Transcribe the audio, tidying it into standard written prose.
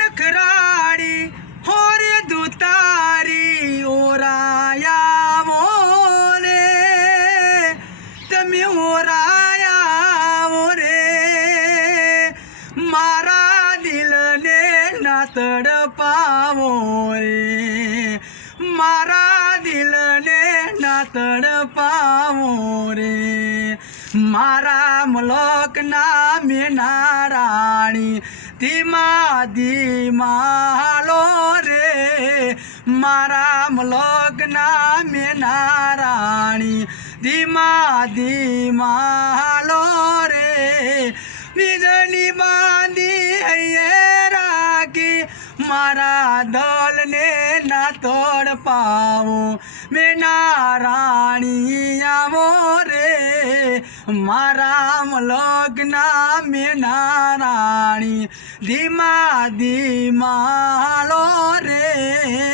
नखराड़ी हो रे दूतारी ओराया मोरे तमे ओराया मोरे मारा दिल ने ना तड़पावो रे मारा दिल ने ना तड़पावो रे मारा मलोक ना मेना राणी धीमा धीमा हालो रे मारा मलोक ना मेना राणी धीमा धीमा हालो रे बीजनी बांधी है राखी मारा दौल ने ना तोड़ पाओ मेना राणी आवो रे मारा मलोक ना मेना राणी धीमा धीमा हालो रे।